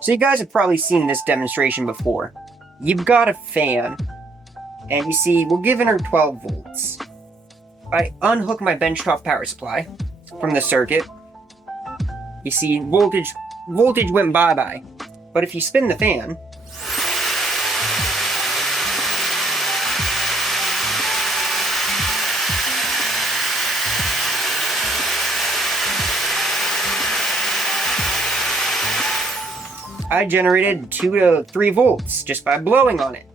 So you guys have probably seen this demonstration before. You've got a fan, and you see we're giving her 12 volts. I unhook my benchtop power supply from the circuit. You see voltage went bye-bye. But if you spin the fan, I generated 2 to 3 volts just by blowing on it.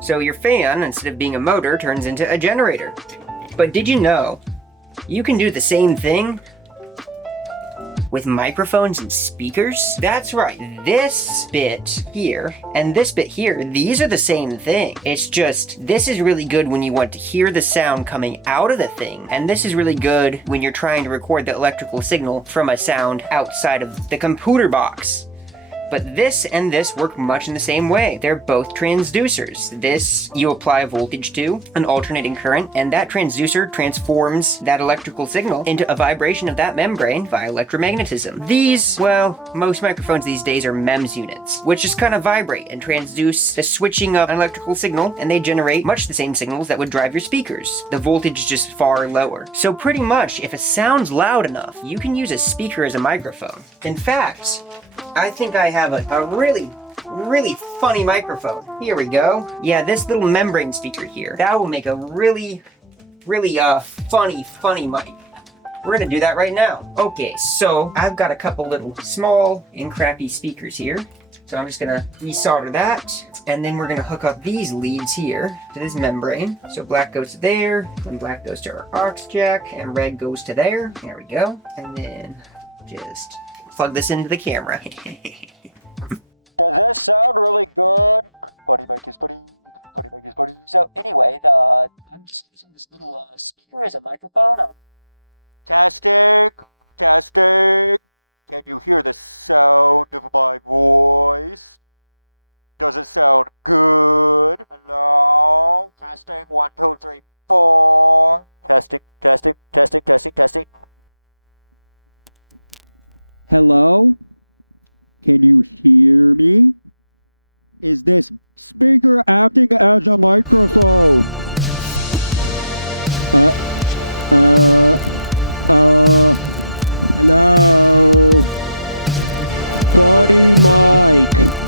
So your fan, instead of being a motor, turns into a generator. But did you know you can do the same thing with microphones and speakers? That's right, this bit here and this bit here, these are the same thing. It's just, this is really good when you want to hear the sound coming out of the thing, and this is really good when you're trying to record the electrical signal from a sound outside of the computer box. But this and this work much in the same way. They're both transducers. This you apply a voltage to, an alternating current, and that transducer transforms that electrical signal into a vibration of that membrane via electromagnetism. These, well, most microphones these days are MEMS units, which just kind of vibrate and transduce the switching of an electrical signal, and they generate much the same signals that would drive your speakers. The voltage is just far lower. So pretty much, if a sound's loud enough, you can use a speaker as a microphone. In fact, I think I have a really funny microphone. Here we go. Yeah, this little membrane speaker here. That will make a really funny mic. We're gonna do that right now. Okay, so I've got a couple little small and crappy speakers here. So I'm just gonna desolder that. And then we're gonna hook up these leads here to this membrane. So black goes to there, and black goes to our aux jack, and red goes to there. There we go. And then just plug this into the camera. Does this sound really good? Buddy mic is buddy. Buddy mic is buddy. So anyway, I'm just using this little speaker as a microphone. Testing. Can you hear the sound of my voice? Does it sound good? Hello? Testing. 1, 2, 3, 4. Testing. Hello? Can you hear me? Is this speaker acting as a microphone? Hello? Funny mic.